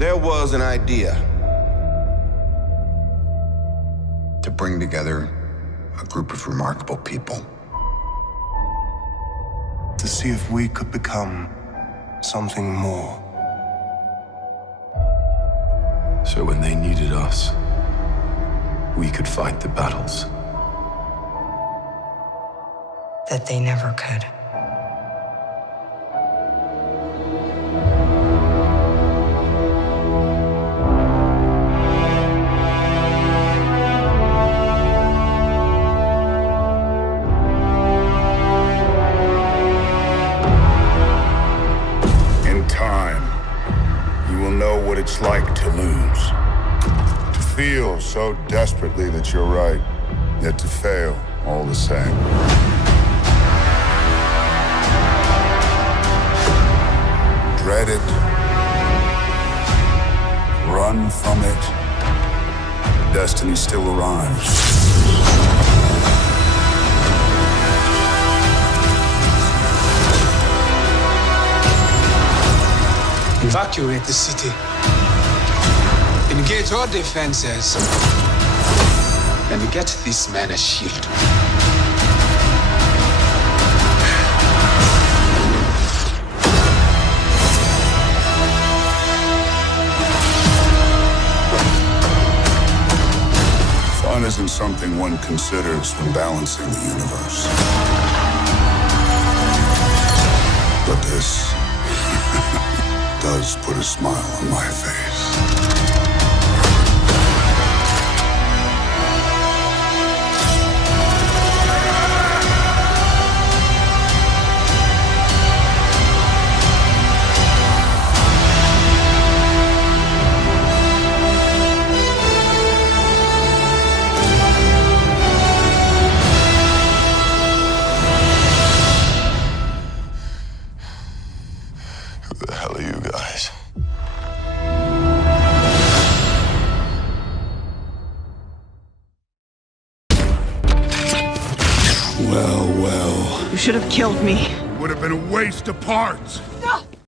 There was an idea to bring together a group of remarkable people. To see if we could become something more. So when they needed us, we could fight the battles that they never could. In time, you will know what it's like to lose. To feel so desperately that you're right, yet to fail all the same. Dread it. Run from it. Destiny still arrives. Evacuate the city. Engage all defenses. And get this man a shield. Fun isn't something one considers when balancing the universe. But this does put a smile on my face. Who the hell are you guys? Well, well. You should have killed me. Would have been a waste of parts.